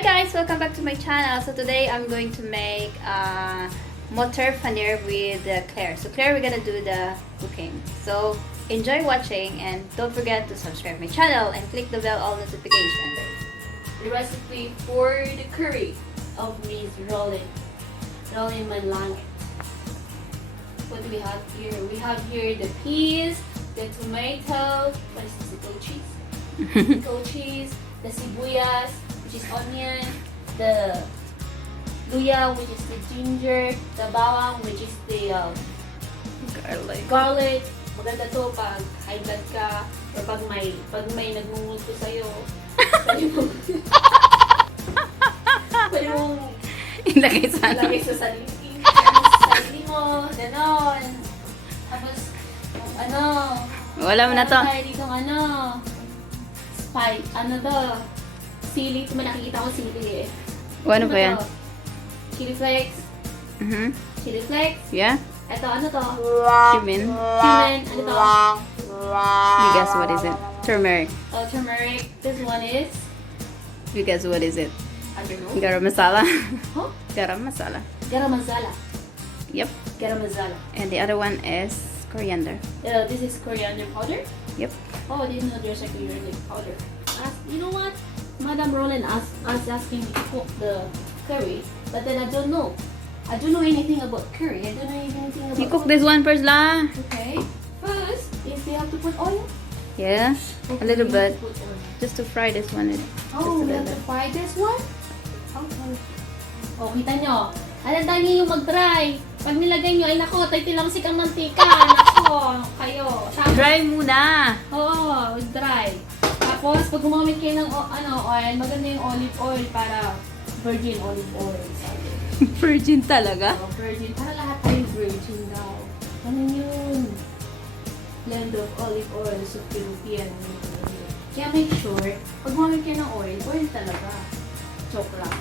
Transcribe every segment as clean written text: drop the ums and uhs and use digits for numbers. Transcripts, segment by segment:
Hi guys, welcome back to my channel. So today I'm going to make Mutter Paneer with Claire. So Claire, we're gonna do the cooking. So enjoy watching and don't forget to subscribe my channel and click the bell all notifications. The recipe for the curry of Miss Rolin. Rolin Manlangit. What do we have here? We have here the peas, the tomato, what is this? Goat cheese? Goat cheese, the sibuyas, which is onion, the luya, which is the ginger, the bawang, which is the garlic. Maganda to pag high blood ka or pag may nagmumulto sa'yo. Pwede mong Ilagay sa sa sarili mo, ganon. Tapos, wala mo na to. tayo ditong spice, sili. Ito nakikita ko sili eh. Ano ba yan? to? Chili flakes. Chili flakes. Yeah? Ito, ano to? Cummin. Cummin. Ano to? You guess what is it? Turmeric. Oh, turmeric. This one is, You guess what is it? I don't know. Garam masala. Huh? Garam masala. Garam masala. Yep. Garam masala. And the other one is coriander. This is coriander powder. Yep. Oh, I didn't know there's a coriander powder. You know what? Madam Rolin asking me to cook the curry, but then I don't know. I don't know anything about curry. I don't know anything about You cook this one first lah. Okay. First, is we have to put oil. Yeah. A little We have bit. to put oil. Just to fry this one. Oh, we have to fry this one? Okay. Oh, kita nyo. Alanda nyo yung mag-dry. Pag nilagay nyo, ay nako, tayo lang sikang mantika. Nako, kayo. Tapos, Dry muna. oo, dry. Tapos, pag gumamit kayo ng oil, maganda yung olive oil para virgin olive oil. Sabi. Virgin talaga? Oh, virgin. Para lahat tayo virgin daw. Ano yun? Blend of olive oil sa European. Kaya make sure, pag gumamit kayo ng oil talaga. Joke lang.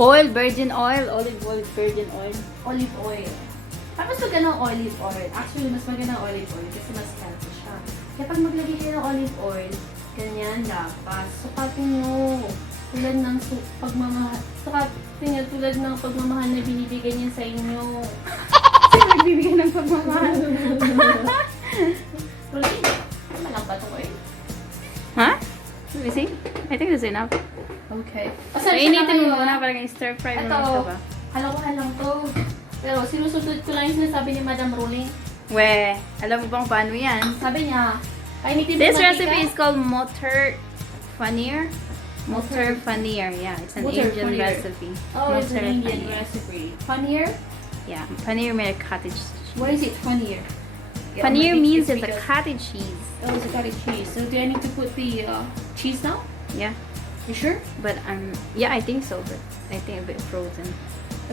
Oil, virgin oil, olive oil, virgin oil. Olive oil. Tapos maganda ng olive oil. Actually, mas maganda ng olive oil kasi mas healthy siya. Kaya pag maglagay kayo ng olive oil, ganyan dapat. Sukatin nyo. Tulad ng pagmamahal. Sukatin nyo tulad ng pagmamahal na binibigay niya sa inyo. Sino nagbibigay ng pagmamahal? Rolin, malang ba itong oil? Huh? Let me see. I think that's enough. Okay. Initin mo muna para stir fry mo lang ito ba? Halawahan lang to. Pero sinusunod ko lang yung sinasabi ni Madam Rolin. We, alam mo bang paano yan? Sabi niya, painitin mo This mantika. recipe is called Mutter Paneer. Mutter Paneer, yeah. It's an Mutter Indian Paneer. recipe. Oh, it's an Mutter Indian Paneer. recipe. Paneer? Yeah, paneer made a cottage cheese. What is it, paneer? Paneer means it's a because- cottage cheese. Oh, it's a cottage cheese. So do I need to put the cheese now? Yeah, You sure? but yeah, I think so, but I think a bit frozen.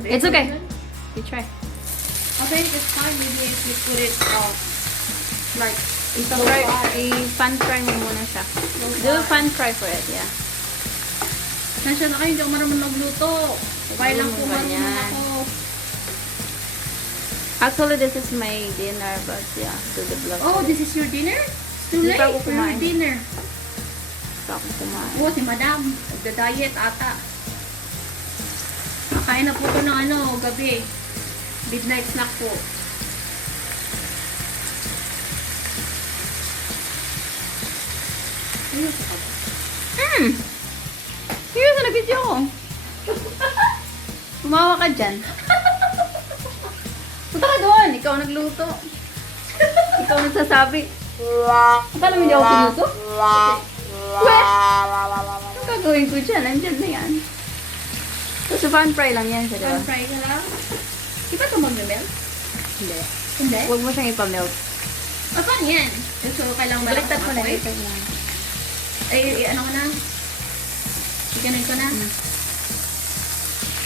Okay, It's okay. frozen? You try. Okay, that's fine. Maybe if you put it like So pan fry mo muna siya. Do pan fry for it, yeah. Nasya na kayo, hindi ako marunong magluto. Okay lang po marunong Ganyan. ako. Actually, this is my dinner, but yeah, do the vlog. Oh, this is your dinner? It's too Hindi late pa ako for your kumain. dinner. Gusto akong kumain. Oh, si Madam. Nagda-diet ata. Nakain na po ko ng gabi. Midnight snack po. Ayun sa kaba. Seryoso, nag-video ko. Tumawa ka dyan. Punta ka doon. Ikaw nagluto. Ikaw nagsasabi. Akala mo hindi ako pinuto? Ano gagawin ko dyan? Nandyan na yan. So, pan fry lang yan siya, diba? Pan fry ka lang? Di ba ito mag-melt? Hindi. Hindi? Huwag mo siyang ipamelt. Paano yan? So, kailangan ba Baliktad mo na apoy? ito yan. Ay, ano ko na? Iganin ko na?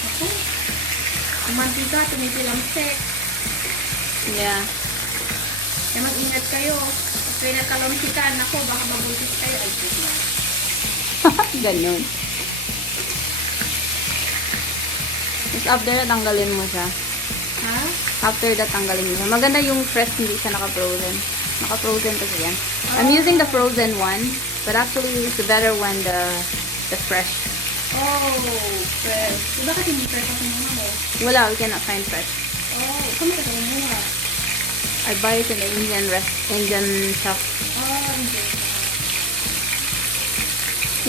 Ako. Ang mantika, tumitilamsik. Yeah. Kaya mag-ingat kayo. Pag kayo nagkalamsikan, ako, baka mabuntis kayo. Ay, sige. Ganun. Tapos after that, tanggalin mo siya. Ha? After that, tanggalin mo siya. Maganda yung fresh, hindi siya naka-frozen. Naka-frozen kasi yan. I'm using the frozen one, but actually it's better when the fresh. Oh, fresh. Bakit hindi fresh ang kinuha mo? Wala, we cannot find fresh. Oh, kami ka kinuha. I buy it in the Indian shop. Oh, hindi.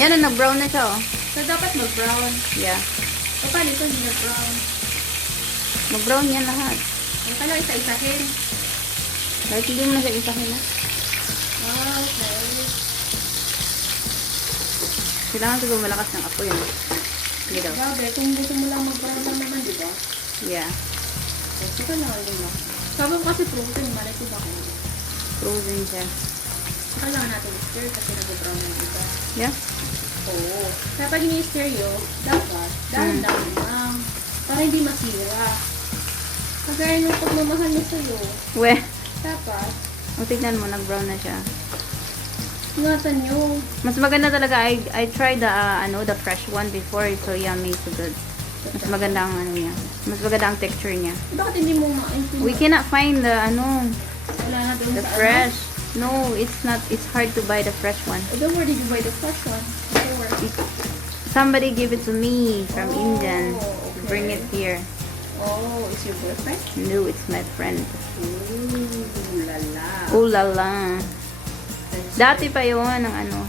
Yan na, nag-brown na siya, oh. So, dapat mag-brown. Yeah. O, paano ito hindi na-brown? Mag-brown yan lahat. Ay, kala isa-isahin. Kahit hindi mo na siya isahin, ha? Ah, okay. Kailangan siguro malakas ng apoy, yun. Hindi daw. Grabe, kung gusto mo lang mag-brown lang naman, di ba? Yeah. Ito ka lang yun lang. Sabi ko kasi frozen, malay ko ba kung Frozen siya. kailangan natin i-stir kasi nag-brown yung iba. Yeah? Oo. Kaya pag ini-stir yun, dapat, dahan-dahan lang. Para hindi masira. Kagaya nung pagmamahal niya sa'yo. Weh. Dapat, O, tignan mo, nag-brown na siya. ingatan nyo. Mas maganda talaga, I tried the fresh one before, so yummy, so good. Mas maganda ang ano niya. Mas maganda ang texture niya. Bakit hindi mo ma-intindi? We cannot find the Wala na doon the sa fresh. No, it's not. It's hard to buy the fresh one. Ano? Where did you buy the fresh one? Before. Somebody gave it to me from Oh, Indian. okay. Bring it here. Oh, is your boyfriend? No, it's my friend. Ooh, lala. Oh la la. Dati pa yun ang ano.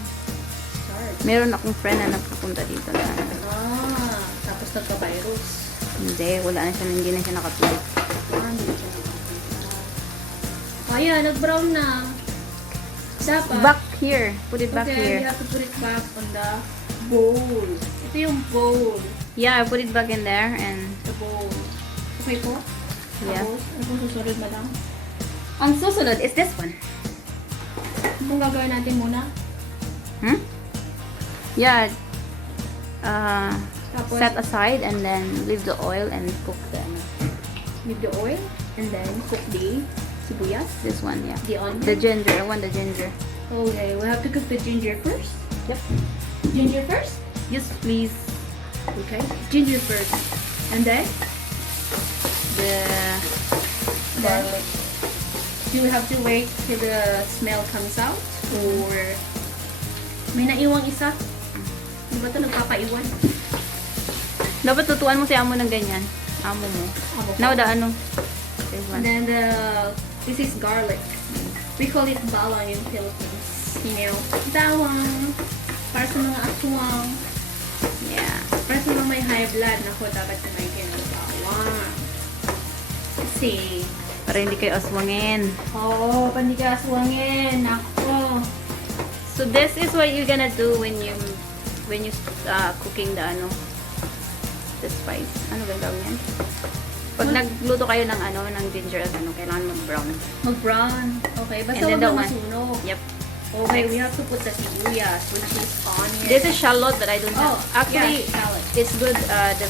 Start. Meron akong friend na nagpupunta dito na. Ah, tapos nagka-virus. Hindi, wala na siya. Hindi na siya nakatuloy. Ah, hindi siya nakakita. Ayan, nag-brown na. Dapat. Back here. Put it back okay, here. you have to put it back on the bowl. Ito yung bowl. Yeah, I put it back in there and The bowl. Okay po? Yeah. Tapos, ano pong susunod, madam? ang susunod is this one. Ano pong gagawin natin muna? Yeah. Tapos, Set aside and then leave the oil and cook the leave the oil and then cook the sibuyas, this one, yeah. the onion. The ginger. I want the ginger. Okay, we have to cook the ginger first. Yep. Ginger first? Yes, please. Okay, ginger first. And then? The Garlic. Do we have to wait till the smell comes out? Or may naiwang isa? Di ba ito nagpapaiwan? dapat tutuan mo si amo ng ganyan. Amo mo. Amo ko. Now the ano. This And one. then this is garlic. We call it bawang in Philippines. You know, bawang. Para sa mga aswang. Yeah. Para sa mga may high blood, naku, dapat kumain kayo ng bawang. Kasi, Para hindi kayo aswangin. pandi ka aswangin. Naku. So this is what you're gonna do when you cooking the ano, the spice. Ano ba gawin yan? Pag nagluto kayo ng ano, ng ginger at ano, kailangan mag-brown. Mag-brown. Okay, basta And then huwag the na one. masunog. Yep. Okay, we have to put the sibuyas, which is onion. This is shallot that I don't have. Oh, Actually, yeah, shallot. it's good the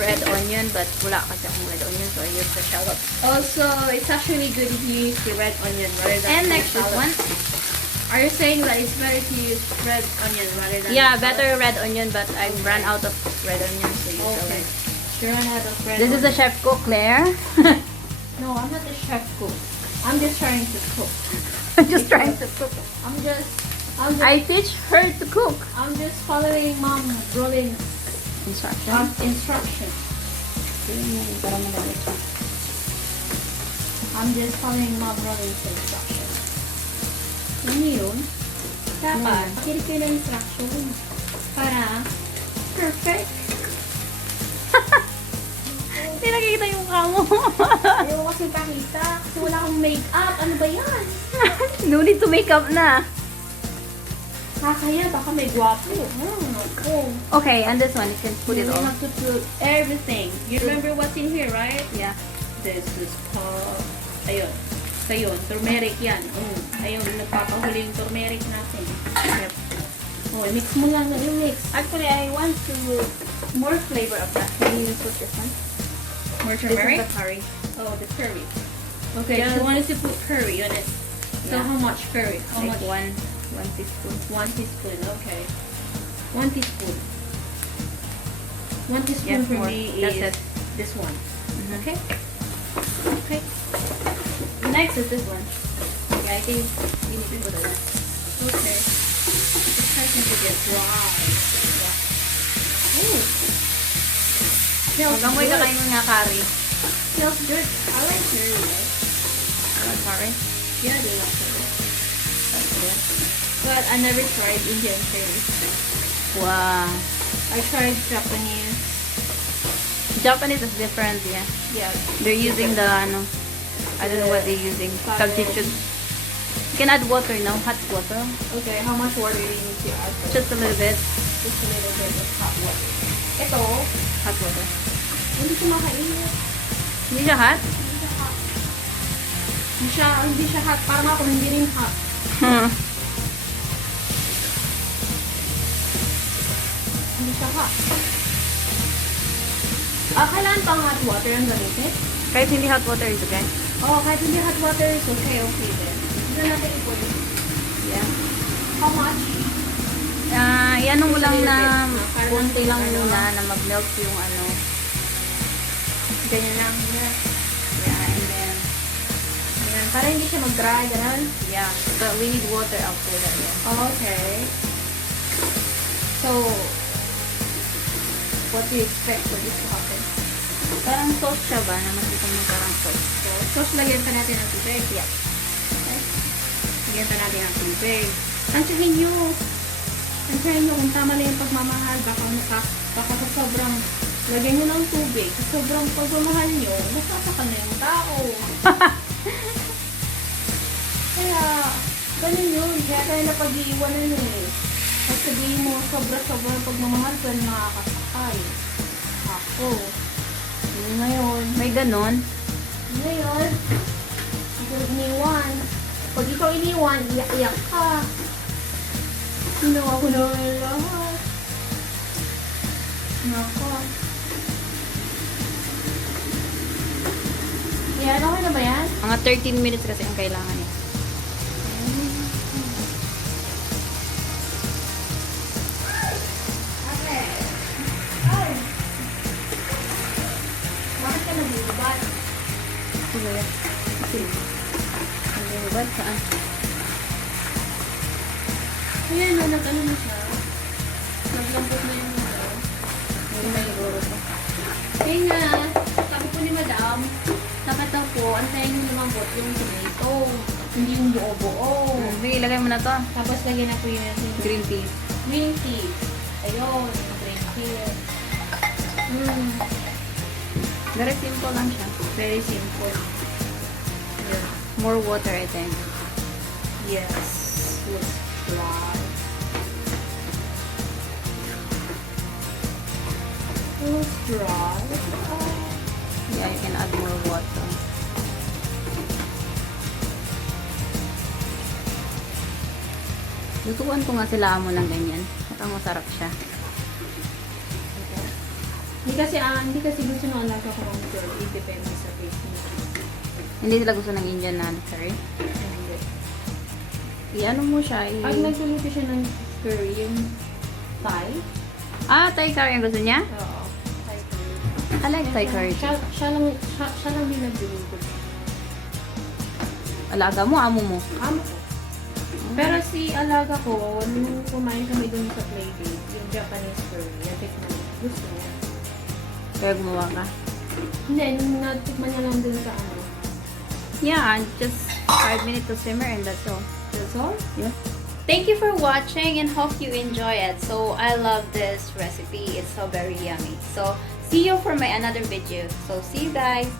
red onion, but wala kasi akong red onion, so I use the shallot. Also, it's actually good if you use the red onion rather than And the next is shallot. one. Are you saying that it's better to use red onion rather than Yeah, the better red onion, but I ran out of red onion, so use shallot? Okay. shallot. You're not out of red This is the chef cook, Claire. No, I'm not the chef cook. I'm just trying to cook. I'm just trying to cook. I'm just I teach her to cook. following Mom Rolin's Instruction. instructions. I'm just following Mom Rolin's instructions. Yun. Dapat, pakinig kayo ng instruction para perfect. Hindi nakikita yung mukha mo. Ayaw kasi pakita kasi wala akong make-up. Ano ba yan? No need to make up na. Kaya baka may guwapo. Oh. Okay, and this one, you can put it You all. have to put everything. You remember what's in here, right? Yeah. This is ayun. Ayun, turmeric yan. Ayun, nagpapahuli yung turmeric natin. Yep. Oh, mix mo lang na yung mix. Actually, I want to more flavor of that. Can you put this one? More This is turmeric? the curry. Oh, the curry. Okay, Yes. she wanted to put curry on it. So Yeah. how much curry? How Like much? one teaspoon. 1 teaspoon, okay. 1 teaspoon. 1 teaspoon Yes, for more. me That's is it. this one. Mhm. Okay? Okay. Next is this one. Okay, I think you need to put it. Okay. It's starting to get dry. Yeah. Magamoy ka kayo nga curry. Smells good. I like curry. Right? Curry? Yeah, they like curry. That's good. But I never tried Indian curry. Wow. I tried Japanese. Japanese is different, yeah. Yeah. They're using the, ano, I don't know what they're using. Substitute. You can add water now, hot water. Okay, how much water do you need to add? Just a little bit. Just a little bit of hot water. Ito, Hot water. hindi siya makainit. Hindi siya hot? Hindi siya hot. Hindi siya hot. Parang ako, hindi rin hot. Hindi siya hot. Kailangan pang hot water ang gamitin? Kahit hindi hot water is okay. Oo, kahit hindi hot water is okay then. Hindi natin ipon. Yeah. How much? Iyan mo lang na Parang konti lang ano, muna na mag-melt yung ano. Ganyan lang. Yeah, and then, Ganyan. Para hindi siya mag-dry, ganun. yeah. But we need water after that. Yeah. Okay. So, what do you expect for this to happen? Parang sauce siya ba? Na makita mo parang sauce. So, sauce, lagyan pa natin ng tubig. Yeah. Okay. Lagyan pa natin ng tubig. Tansyahin nyo. Tansyahin nyo kung tama na yung pagmamahal. Baka sa sobrang lagyan nyo ng tubig. Sa sobrang pagmamahal nyo, masasakal na yung tao. Kaya, ganun yun. Kaya tayo napag-iiwanan eh. Pag sabihin mo, sobra-sobrang pagmamahal ka na nakakasakal. Ako. Ngayon, May ganon. ngayon, ikaw iniwan. Pag ikaw iniwan, iyak-iyak ka. Ginawa ko na yung lahat. Nako. Yan, okay na ba yan? Mga 13 minutes kasi ang kailangan niya. Okay. Ay. Bakit ka nagbubat? Sige. Sige. Ang bad saan? Ayan na, nag-ano na siya. Naglambot na yung ano. Hindi na siguro to. Kaya nga, sabi po ni Madam, nakataw po, antayin yung lumambot yung tomato. Hindi yung buo-buo. Sige, ilagay mo na to. Tapos lagyan na po yun yung Green tea. green tea. Ayun, yung green tea. Very simple lang siya. Very simple. Yeah. More water, I think. Yes. Looks dry. Looks dry. Yeah, you can add more water. Lutuan ko nga sila amo ng ganyan. At ang masarap siya. Hindi kasi gusto ng alaga ko ng curry. Depende sa taste niya. Hindi sila gusto ng Indian na curry. Hindi. Iano mo siya. Pag nagluluto siya ng curry, yung Thai. Thai curry ang gusto niya? Oo. Thai curry. I like Thai curry. Siya lang din nagluluto. Alaga mo, amo mo. Amo ko. Pero si alaga ko, nung kumain kami dun sa playdate, yung Japanese curry, natikman niya. Gusto niya. Kaya gumawa ka? Hindi, nung natikman niya lang dun sa ano. Yeah, just 5 minutes to simmer and that's all. That's all? Yeah. Thank you for watching and hope you enjoy it. So I love this recipe. It's so very yummy. So see you for my another video. So see you guys.